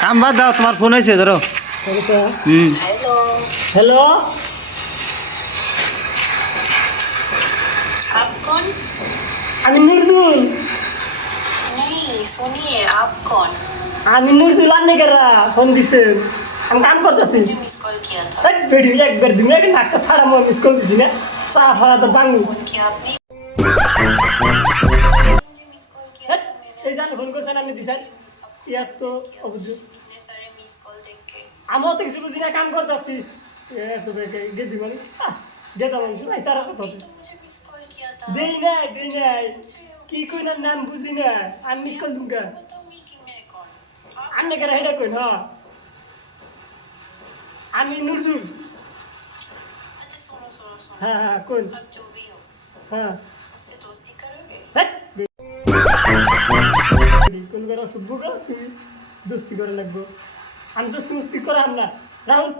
काम बात दाओ तुम्हार फोन है धरो हेलो हेलो आप कौन? আমি নুরজুল नहीं सुनिए आप कौन? আমি নুরজুল আন্নে কেরা ফোন দিছেন আমি কাম করতেছি मुझे मिस कॉल किया था। এক ভিডিও একবার দিন এক নাকসা ফাড়া মই মিস কল দিছি না চা ফাড়া তো বাঙ্গু फोन किया आपने? मुझे मिस कॉल किया था मैंने। এই জান ফোন করছেন আপনি দিছেন ইয়া তো অবুঝ इतने सारे मिस कॉल देख के আমিও তো কিছু বুঝি না কাম করতেছি এ তো বেকে গেদি মানে যেটা মানে শুনাই সারা কথা तो मुझे मिस कॉल किया था। দেই নাই কি কই না নাম বুঝি না আমি মিস কল দুঙ্গা बताऊंगी कि मैं कौन। आप আন্নে কেরা হেডা কই না আমি নুরজুল अच्छा सुनो सुनो सुनो। হ্যাঁ হ্যাঁ কোন आप जो भी हो হ্যাঁ मुझसे दोस्ती करोगे? কোন করে শুভ তুমি দোস্তি করে লাগবো আমি দোস্তি মুস্তি করাম না রাহুল